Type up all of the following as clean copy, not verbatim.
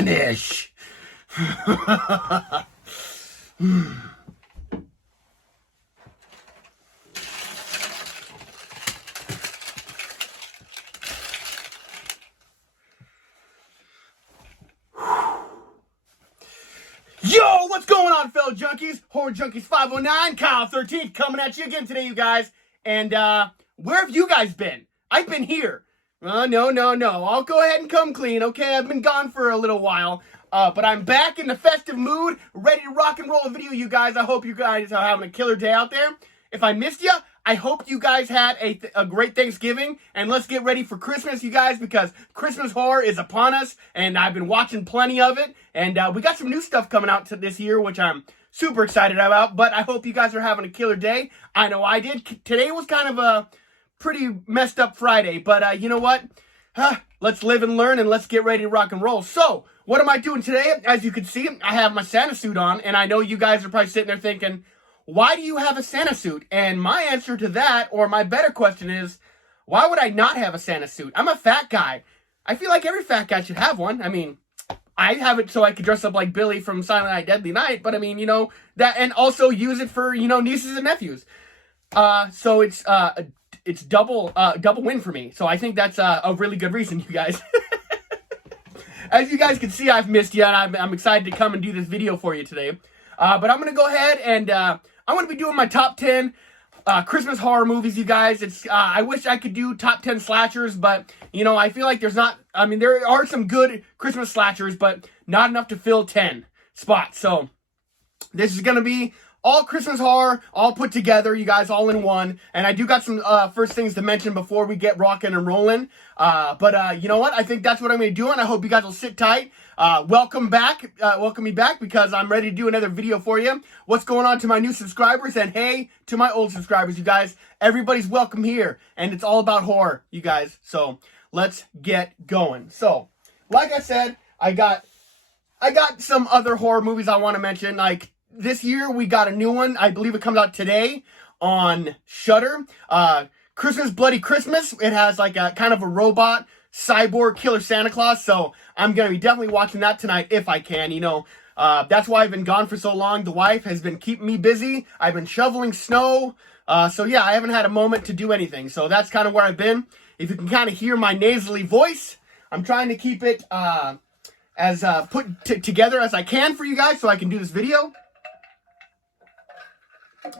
punish. Yo, what's going on, fellow junkies? Horror Junkies 509, Kyle 13th, coming at you again today, you guys. And, where have you guys been? I've been here. No. I'll go ahead and come clean, okay? I've been gone for a little while. But I'm back in the festive mood, ready to rock and roll a video, you guys. I hope you guys are having a killer day out there. If I missed you, I hope you guys had a great Thanksgiving, and let's get ready for Christmas, you guys, because Christmas horror is upon us, and I've been watching plenty of it, and we got some new stuff coming out this year, which I'm super excited about, but I hope you guys are having a killer day. I know I did. Today was kind of a pretty messed up Friday, but you know what? Let's live and learn, and let's get ready to rock and roll. So, what am I doing today? As you can see, I have my Santa suit on, and I know you guys are probably sitting there thinking, why do you have a Santa suit? And my answer to that, or my better question is, why would I not have a Santa suit? I'm a fat guy. I feel like every fat guy should have one. I mean, I have it so I could dress up like Billy from Silent Night, Deadly Night, but I mean, you know, that, and also use it for, you know, nieces and nephews. So it's double win for me. So I think that's a really good reason, you guys. As you guys can see, I've missed you, and I'm excited to come and do this video for you today. But I'm going to go ahead and I'm going to be doing my top 10 Christmas horror movies, you guys. It's I wish I could do top 10 slashers, but, you know, I feel like there's not, I mean, there are some good Christmas slashers, but not enough to fill 10 spots. So this is going to be all Christmas horror, all put together, you guys, all in one. And I do got some first things to mention before we get rocking and rolling. But you know what? I think that's what I'm going to do, and I hope you guys will sit tight. Welcome me back, because I'm ready to do another video for you. What's going on to my new subscribers, and hey, to my old subscribers, you guys. Everybody's welcome here, and it's all about horror, you guys. So let's get going. So, like I said, I got some other horror movies I want to mention. Like, this year we got a new one. I believe it comes out today on Shudder. Christmas Bloody Christmas. It has like a kind of a robot cyborg killer Santa Claus, so I'm gonna be definitely watching that tonight if I can. You know, that's why I've been gone for so long. The wife has been keeping me busy. I've been shoveling snow, so yeah, I haven't had a moment to do anything. So that's kind of where I've been. If you can kind of hear my nasally voice, I'm trying to keep it as put together as I can for you guys, so I can do this video.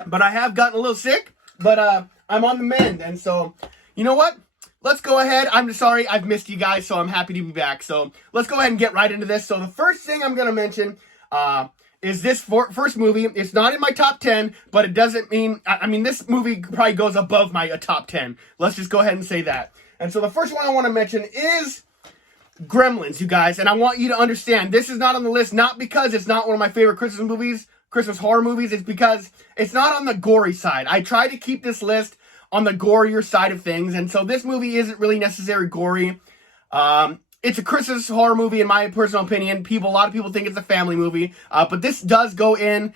But I have gotten a little sick, but I'm on the mend, and so, you know what? Let's go ahead. I'm sorry I've missed you guys, so I'm happy to be back. So let's go ahead and get right into this. So the first thing I'm going to mention is this first movie. It's not in my top 10, but it doesn't mean, I mean, this movie probably goes above my top 10. Let's just go ahead and say that. And so the first one I want to mention is Gremlins, you guys. And I want you to understand, this is not on the list, not because it's not one of my favorite Christmas horror movies. It's because it's not on the gory side. I try to keep this list on the gorier side of things, and so this movie isn't really necessarily gory. It's a Christmas horror movie in my personal opinion. A lot of people think it's a family movie, but this does go in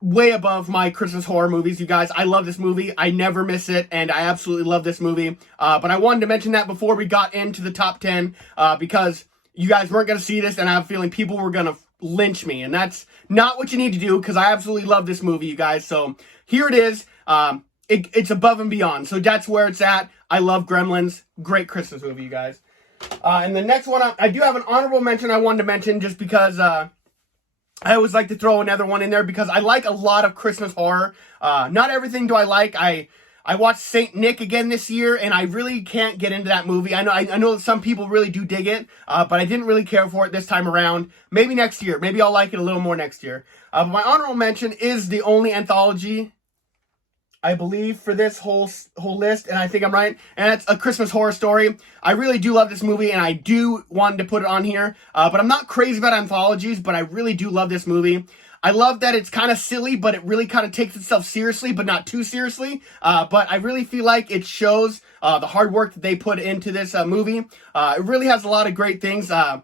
way above my Christmas horror movies, you guys. I love this movie. I never miss it, and I absolutely love this movie. But I wanted to mention that before we got into the top 10, because you guys weren't going to see this, and I have a feeling people were going to lynch me, and that's not what you need to do, because I absolutely love this movie, you guys. So here it is. It's above and beyond. So that's where it's at. I love Gremlins. Great Christmas movie, you guys. And the next one, I do have an honorable mention I wanted to mention, just because I always like to throw another one in there, because I like a lot of Christmas horror. Not everything do I like. I watched Saint Nick again this year, and I really can't get into that movie. I know that some people really do dig it, but I didn't really care for it this time around. Maybe next year. Maybe I'll like it a little more next year. But my honorable mention is the only anthology, I believe, for this whole list, and I think I'm right, and it's A Christmas Horror Story. I really do love this movie, and I do want to put it on here, but I'm not crazy about anthologies, but I really do love this movie. I love that it's kind of silly, but it really kind of takes itself seriously, but not too seriously, but I really feel like it shows the hard work that they put into this movie. It really has a lot of great things. I'm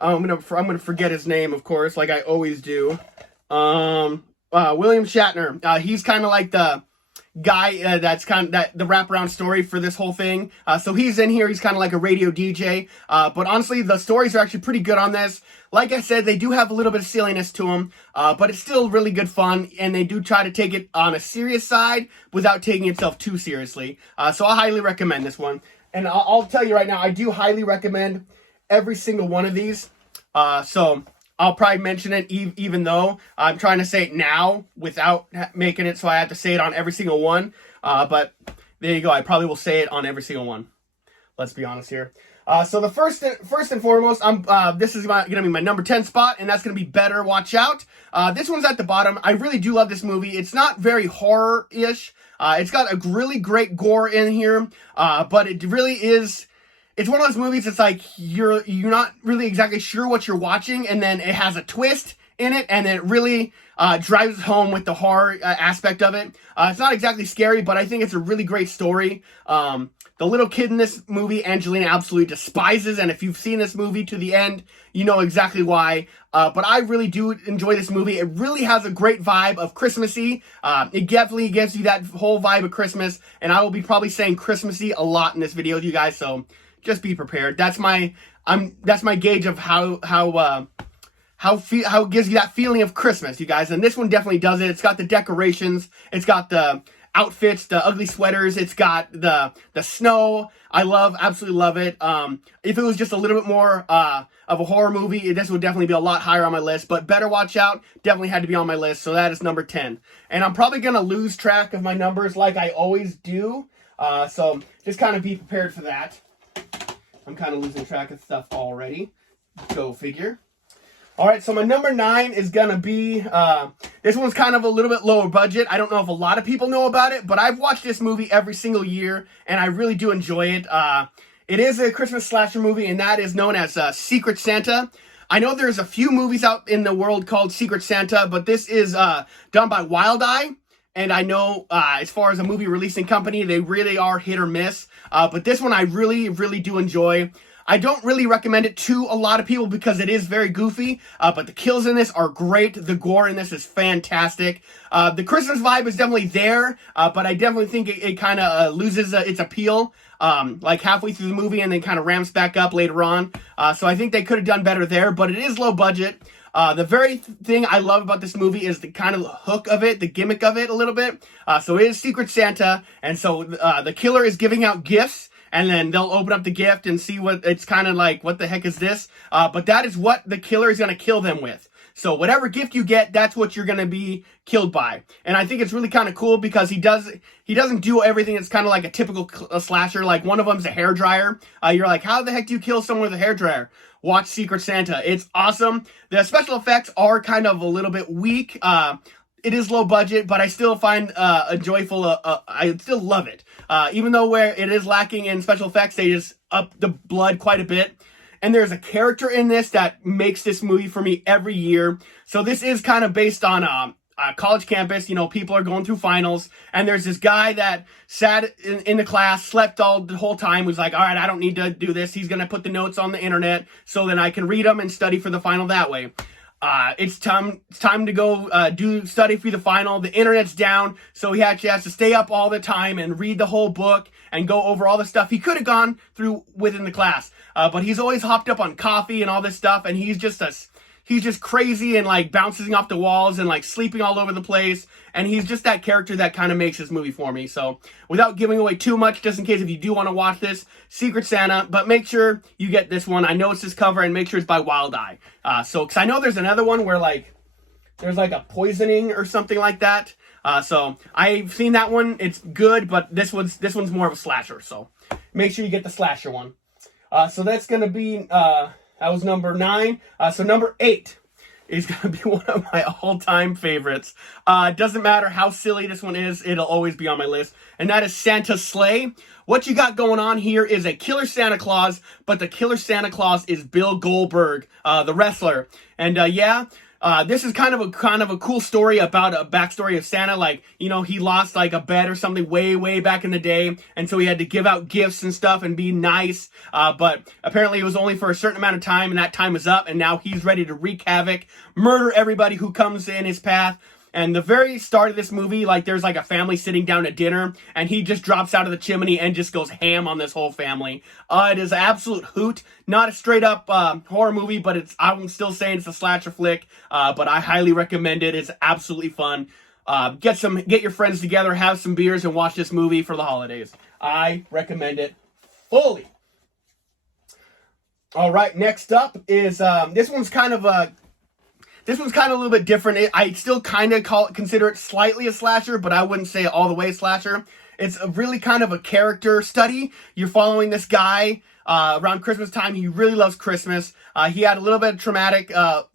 gonna forget his name, of course, like I always do. William Shatner. He's kind of like the guy that's kind of the wraparound story for this whole thing. So he's in here. He's kind of like a radio DJ. But honestly, the stories are actually pretty good on this. Like I said, they do have a little bit of silliness to them, but it's still really good fun, and they do try to take it on a serious side without taking itself too seriously. So I highly recommend this one. And I'll tell you right now, I do highly recommend every single one of these. So I'll probably mention it even though I'm trying to say it now without making it so I have to say it on every single one. But there you go. I probably will say it on every single one. Let's be honest here. So the first and foremost, this is going to be my number 10 spot, and that's going to be Better Watch Out. This one's at the bottom. I really do love this movie. It's not very horror-ish. It's got a really great gore in here, but it really is. It's one of those movies. It's like you're not really exactly sure what you're watching, and then it has a twist in it, and it really drives home with the horror aspect of it. It's not exactly scary, but I think it's a really great story. The little kid in this movie, Angelina absolutely despises, and if you've seen this movie to the end, you know exactly why. But I really do enjoy this movie. It really has a great vibe of Christmassy. It definitely gives you that whole vibe of Christmas, and I will be probably saying Christmassy a lot in this video with you guys, so just be prepared. That's my gauge of how it gives you that feeling of Christmas, you guys. And this one definitely does it. It's got the decorations. It's got the outfits, the ugly sweaters. It's got the snow. Absolutely love it. If it was just a little bit more of a horror movie, this would definitely be a lot higher on my list. But Better Watch Out definitely had to be on my list. So that is number 10. And I'm probably going to lose track of my numbers like I always do. So just kind of be prepared for that. I'm kind of losing track of stuff already. Go figure. All right, so my number 9 is going to be, this one's kind of a little bit lower budget. I don't know if a lot of people know about it, but I've watched this movie every single year, and I really do enjoy it. It is a Christmas slasher movie, and that is known as Secret Santa. I know there's a few movies out in the world called Secret Santa, but this is done by Wild Eye. And I know as far as a movie releasing company, they really are hit or miss. But this one I really, really do enjoy. I don't really recommend it to a lot of people because it is very goofy, but the kills in this are great. The gore in this is fantastic. The Christmas vibe is definitely there, but I definitely think it kind of loses its appeal like halfway through the movie and then kind of ramps back up later on. So I think they could have done better there, but it is low budget. The very thing I love about this movie is the kind of hook of it, the gimmick of it a little bit. So it is Secret Santa, and so the killer is giving out gifts, and then they'll open up the gift and see what it's kind of like, what the heck is this? But that is what the killer is going to kill them with. So whatever gift you get, that's what you're going to be killed by. And I think it's really kind of cool because he doesn't do everything that's kind of like a typical slasher. Like one of them's a hairdryer. You're like, how the heck do you kill someone with a hairdryer? Watch Secret Santa. It's awesome. The special effects are kind of a little bit weak. It is low budget, but I still find I still love it. Even though where it is lacking in special effects, they just up the blood quite a bit. And there's a character in this that makes this movie for me every year. So this is kind of based on a college campus. You know, people are going through finals, and there's this guy that sat in the class, slept the whole time, was like, all right, I don't need to do this. He's going to put the notes on the internet so then I can read them and study for the final that way. It's time to go study for the final. The internet's down, so he actually has to stay up all the time and read the whole book and go over all the stuff he could have gone through within the class. But he's always hopped up on coffee and all this stuff, and he's just crazy and like bouncing off the walls and like sleeping all over the place. And he's just that character that kind of makes this movie for me. So without giving away too much, just in case if you do want to watch this, Secret Santa, but make sure you get this one. I know it's this cover, and make sure it's by Wild Eye. Cause I know there's another one where like, there's like a poisoning or something like that. So I've seen that one. It's good, but this one's more of a slasher. So make sure you get the slasher one. So that's going to be, that was number 9. So number 8 is going to be one of my all-time favorites. It doesn't matter how silly this one is, it'll always be on my list. And that is Santa's Sleigh. What you got going on here is a killer Santa Claus, but the killer Santa Claus is Bill Goldberg, the wrestler. And this is kind of a cool story about a backstory of Santa. Like, you know, he lost like a bet or something way back in the day, and so he had to give out gifts and stuff and be nice. But apparently it was only for a certain amount of time, and that time is up, and now he's ready to wreak havoc, murder everybody who comes in his path. And the very start of this movie, like there's like a family sitting down at dinner, and he just drops out of the chimney and just goes ham on this whole family. It is an absolute hoot. Not a straight up horror movie, but I'm still saying it's a slasher flick. But I highly recommend it. It's absolutely fun. Get your friends together, have some beers, and watch this movie for the holidays. I recommend it fully. All right, next up is this one's kind of a little bit different. I still kind of consider it slightly a slasher, but I wouldn't say all the way slasher. It's a really kind of a character study. You're following this guy around Christmas time. He really loves Christmas. He had a little bit of traumatic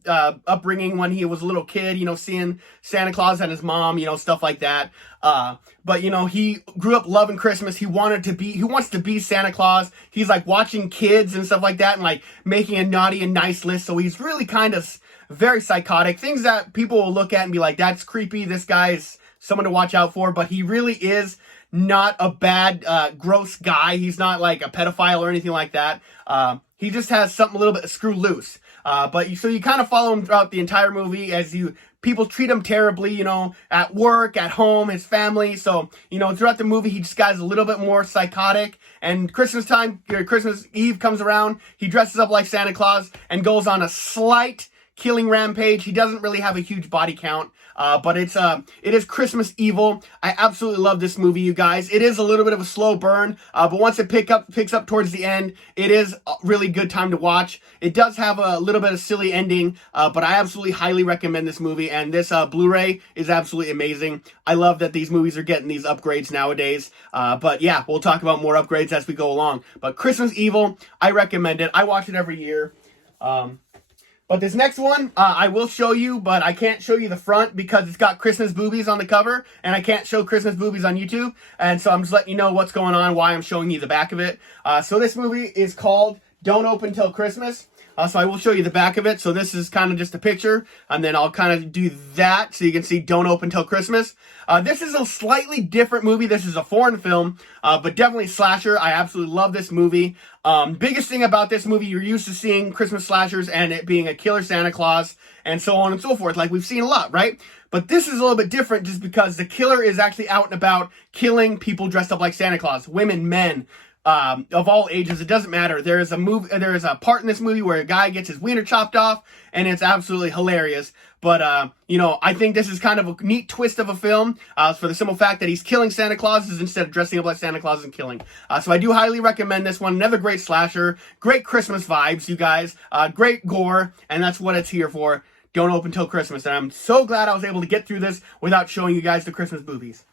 upbringing when he was a little kid, seeing Santa Claus and his mom, stuff like that. But he grew up loving Christmas. He wants to be Santa Claus. He's like watching kids and stuff like that and like making a naughty and nice list. So he's really kind of very psychotic. Things that people will look at and be like, that's creepy. This guy is someone to watch out for. But he really is not a bad, gross guy. He's not like a pedophile or anything like that. He just has something a little bit screw loose. So you kind of follow him throughout the entire movie as people treat him terribly, at work, at home, his family. So, throughout the movie, he just gets a little bit more psychotic. And Christmas Eve comes around, he dresses up like Santa Claus and goes on a slight killing rampage. He doesn't really have a huge body count, but it is Christmas Evil. I absolutely love this movie, you guys. It is a little bit of a slow burn, but once it picks up towards the end, it is a really good time to watch. It does have a little bit of silly ending, but I absolutely highly recommend this movie, and this Blu-ray is absolutely amazing. I love that these movies are getting these upgrades nowadays, but yeah, we'll talk about more upgrades as we go along. But Christmas Evil, I recommend it. I watch it every year. But this next one, I will show you, but I can't show you the front because it's got Christmas boobies on the cover, and I can't show Christmas boobies on YouTube, and so I'm just letting you know what's going on, why I'm showing you the back of it. So this movie is called Don't Open Till Christmas. So I will show you the back of it. So this is kind of just a picture, and then I'll kind of do that so you can see Don't Open Till Christmas. This is a slightly different movie. This is a foreign film, but definitely slasher. I absolutely love this movie. Biggest thing about this movie, you're used to seeing Christmas slashers and it being a killer Santa Claus and so on and so forth, like we've seen a lot, right? But this is a little bit different just because the killer is actually out and about killing people dressed up like Santa Claus, women, men, of all ages. It doesn't matter. There is a part in this movie where a guy gets his wiener chopped off, and it's absolutely hilarious. But, I think this is kind of a neat twist of a film, for the simple fact that he's killing Santa Clauses instead of dressing up like Santa Claus and killing. So I do highly recommend this one. Another great slasher, great Christmas vibes, you guys, great gore, and that's what it's here for. Don't Open Till Christmas. And I'm so glad I was able to get through this without showing you guys the Christmas boobies.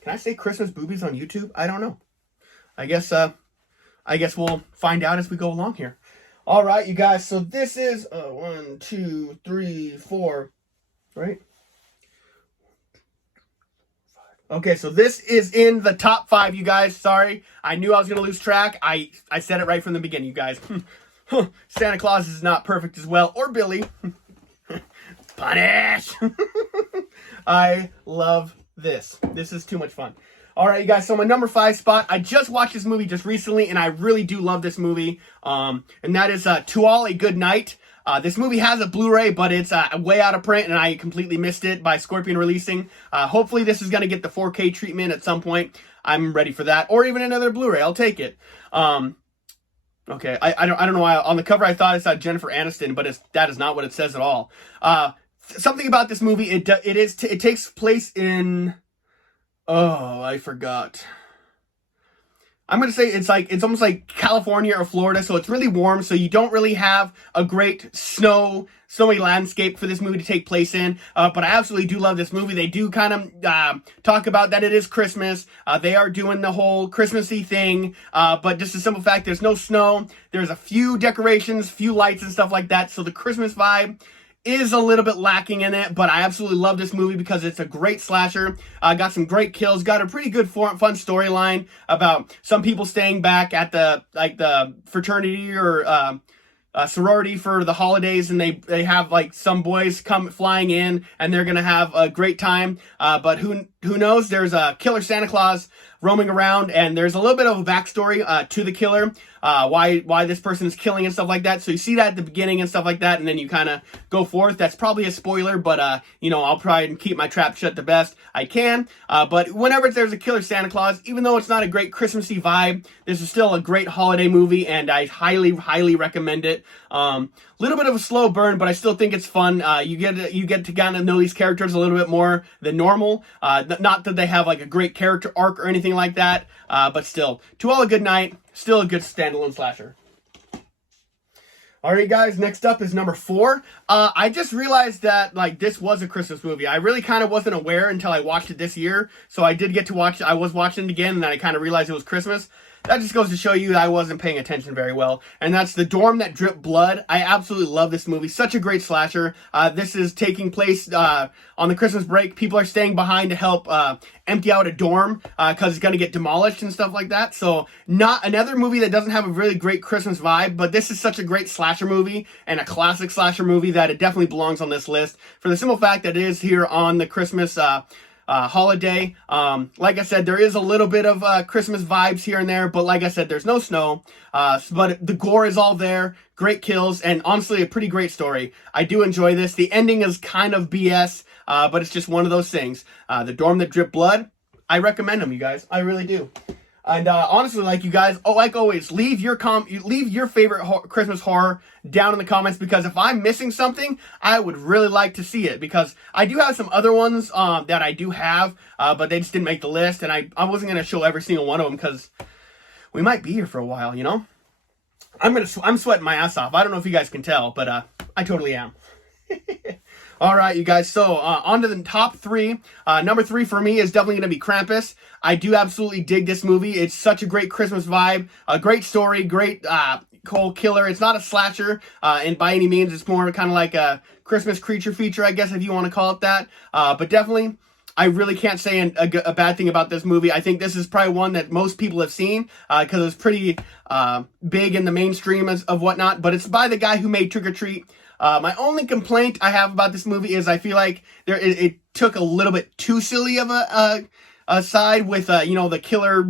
Can I say Christmas boobies on YouTube? I don't know. I guess we'll find out as we go along here. All right, you guys. So this is 1, 2, 3, 4, right? Okay, so this is in the top 5, you guys. Sorry, I knew I was gonna lose track. I said it right from the beginning, you guys. Santa Claus is not perfect as well, or Billy. Punish. I love this. This is too much fun. All right, you guys, so my number 5 spot, I just watched this movie just recently, and I really do love this movie, and that is To All a Good Night. This movie has a Blu-ray, but it's way out of print, and I completely missed it by Scorpion releasing. Hopefully this is going to get the 4K treatment at some point. I'm ready for that, or even another Blu-ray. I'll take it. Okay, I don't know why. On the cover, I thought it said Jennifer Aniston, but that is not what it says at all. Something about this movie, it takes place in... Oh, I forgot. I'm going to say it's almost like California or Florida, so it's really warm, so you don't really have a great snowy landscape for this movie to take place in, but I absolutely do love this movie. They do kind of talk about that it is Christmas. They are doing the whole Christmassy thing, but just the simple fact there's no snow, there's a few decorations, few lights and stuff like that, so the Christmas vibe is a little bit lacking in it, but I absolutely love this movie because it's a great slasher. Got some great kills, got a pretty good fun storyline about some people staying back at the fraternity or sorority for the holidays, and they have like some boys come flying in and they're gonna have a great time, but who knows, there's a killer Santa Claus roaming around, and there's a little bit of a backstory to the killer, why this person is killing and stuff like that. So you see that at the beginning and stuff like that, and then you kind of go forth. That's probably a spoiler, but you know, I'll try and keep my trap shut the best I can. But whenever there's a killer Santa Claus, even though it's not a great Christmassy vibe, this is still a great holiday movie, and I highly recommend it. Little bit of a slow burn, but I still think it's fun. You get to kind of know these characters a little bit more than normal. Not that they have like a great character arc or anything like that, but still, To All a Good Night, still a good standalone slasher. Alright guys, next up is number 4. I just realized that like this was a Christmas movie. I really kind of wasn't aware until I watched it this year. So I did get to watch it. I was watching it again, and then I kind of realized it was Christmas. That just goes to show you that I wasn't paying attention very well. And that's The Dorm That Dripped Blood. I absolutely love this movie. Such a great slasher. This is taking place on the Christmas break. People are staying behind to help empty out a dorm because it's going to get demolished and stuff like that. So not another movie that doesn't have a really great Christmas vibe, but this is such a great slasher movie and a classic slasher movie that it definitely belongs on this list for the simple fact that it is here on the Christmas holiday. Like I said, there is a little bit of Christmas vibes here and there, but like I said, there's no snow. But the gore is all there, great kills, and honestly, a pretty great story. I do enjoy this. The ending is kind of BS, but it's just one of those things. The Dorm That Dripped Blood, I recommend them, you guys. I really do. And honestly, like you guys, like always, leave your favorite Christmas horror down in the comments, because if I'm missing something, I would really like to see it, because I do have some other ones that I do have, but they just didn't make the list, and I wasn't going to show every single one of them because we might be here for a while, you know? I'm sweating my ass off. I don't know if you guys can tell, but I totally am. All right, you guys, so on to the top 3. Number 3 for me is definitely going to be Krampus. I do absolutely dig this movie. It's such a great Christmas vibe, a great story, great cold killer. It's not a slasher, and by any means, it's more kind of like a Christmas creature feature, I guess, if you want to call it that. But definitely, I really can't say a bad thing about this movie. I think this is probably one that most people have seen because it's pretty big in the mainstream of whatnot. But it's by the guy who made Trick or Treat. My only complaint I have about this movie is I feel like it took a little bit too silly of a side with, you know, the killer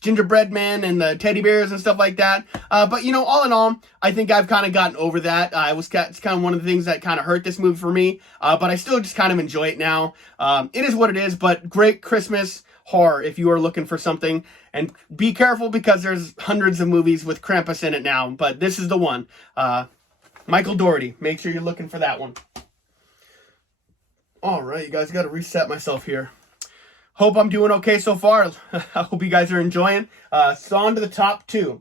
gingerbread man and the teddy bears and stuff like that. But, you know, all in all, I think I've kind of gotten over that. It's kind of one of the things that kind of hurt this movie for me. But I still just kind of enjoy it now. It is what it is, but great Christmas horror if you are looking for something. And be careful because there's hundreds of movies with Krampus in it now. But this is the one. Michael Dougherty. Make sure you're looking for that one. Alright, you guys, got to reset myself here. Hope I'm doing okay so far. I hope you guys are enjoying. So on to the top 2.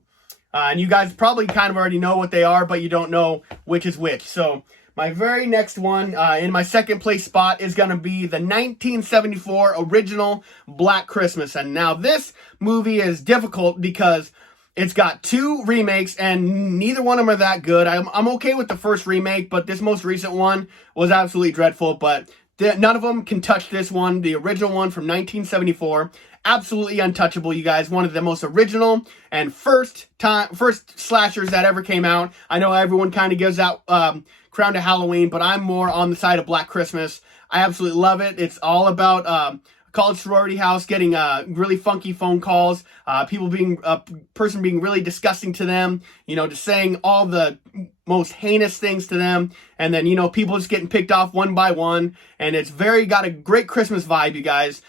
And you guys probably kind of already know what they are, but you don't know which is which. So my very next one, in my second place spot, is going to be the 1974 original Black Christmas. And now this movie is difficult because it's got 2 remakes, and neither one of them are that good. I'm okay with the first remake, but this most recent one was absolutely dreadful. But none of them can touch this one, the original one from 1974. Absolutely untouchable, you guys. One of the most original and first slashers that ever came out. I know everyone kind of gives out crown to Halloween, but I'm more on the side of Black Christmas. I absolutely love it. It's all about college sorority house getting really funky phone calls, people being a person being really disgusting to them, you know, just saying all the most heinous things to them, and then, you know, people just getting picked off one by one. And it's got a great Christmas vibe, you guys.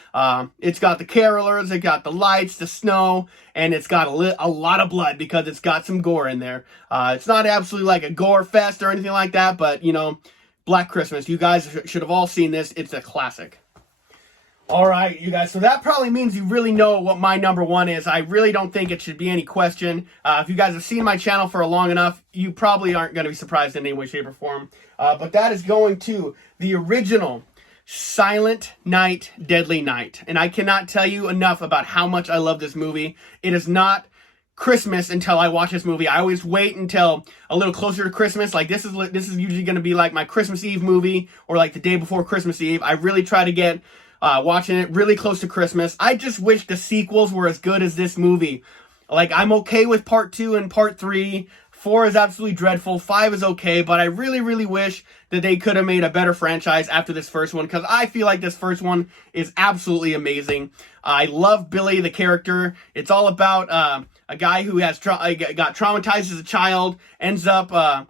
It's got the carolers, it got the lights, the snow, and it's got a lot of blood because it's got some gore in there. It's not absolutely like a gore fest or anything like that, but, you know, Black Christmas, you guys should have all seen this. It's a classic. All right, you guys, so that probably means you really know what my number 1 is. I really don't think it should be any question. If you guys have seen my channel for long enough, you probably aren't going to be surprised in any way, shape, or form. But that is going to the original Silent Night, Deadly Night. And I cannot tell you enough about how much I love this movie. It is not Christmas until I watch this movie. I always wait until a little closer to Christmas. Like this is usually going to be like my Christmas Eve movie or like the day before Christmas Eve. I really try to get watching it really close to Christmas. I just wish the sequels were as good as this movie. Like, I'm okay with part 2 and part 3, 4 is absolutely dreadful. 5 is okay, but I really, really wish that they could have made a better franchise after this first one, because I feel like this first one is absolutely amazing. I love Billy, the character. It's all about a guy who has got traumatized as a child, ends up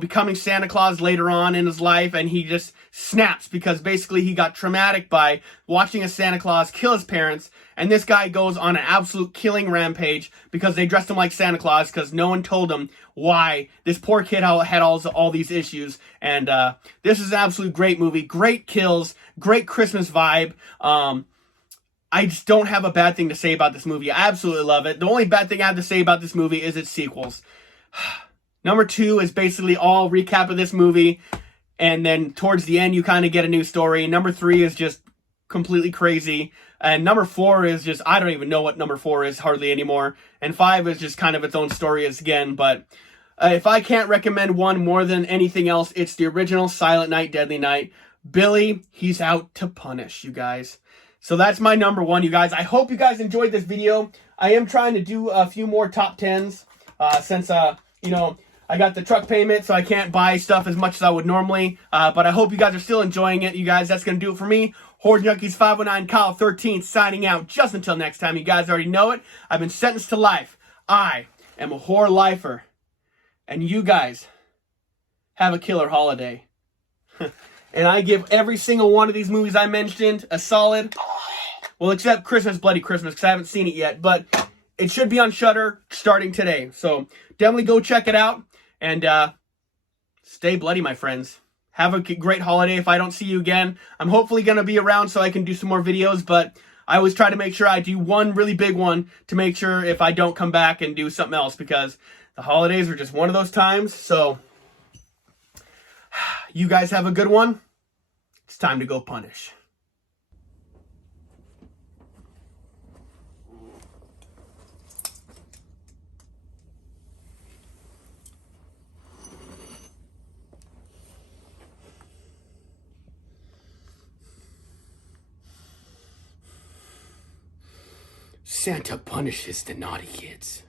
becoming Santa Claus later on in his life, and he just snaps because basically he got traumatic by watching a Santa Claus kill his parents, and this guy goes on an absolute killing rampage because they dressed him like Santa Claus because no one told him why this poor kid had all these issues. And this is an absolute great movie, great kills, great Christmas vibe. I just don't have a bad thing to say about this movie. I absolutely love it. The only bad thing I have to say about this movie is its sequels. Number 2 is basically all recap of this movie, and then towards the end you kind of get a new story. Number 3 is just completely crazy, and number 4 is just, I don't even know what number 4 is hardly anymore, and 5 is just kind of its own story again. But if I can't recommend one more than anything else, it's the original Silent Night, Deadly Night. Billy, he's out to punish, you guys. So that's my number 1, you guys. I hope you guys enjoyed this video. I am trying to do a few more top 10s since I got the truck payment, so I can't buy stuff as much as I would normally. But I hope you guys are still enjoying it. You guys, that's going to do it for me. Horror Junkies 519, Kyle 13, signing out. Just until next time, you guys already know it. I've been sentenced to life. I am a horror lifer. And you guys have a killer holiday. And I give every single one of these movies I mentioned a solid, well, except Christmas, Bloody Christmas, because I haven't seen it yet. But it should be on Shudder starting today. So definitely go check it out. And stay bloody, my friends. Have a great holiday. If I don't see you again, I'm hopefully going to be around so I can do some more videos. But I always try to make sure I do one really big one to make sure if I don't come back and do something else. Because the holidays are just one of those times. So you guys have a good one. It's time to go punish. Santa punishes the naughty kids.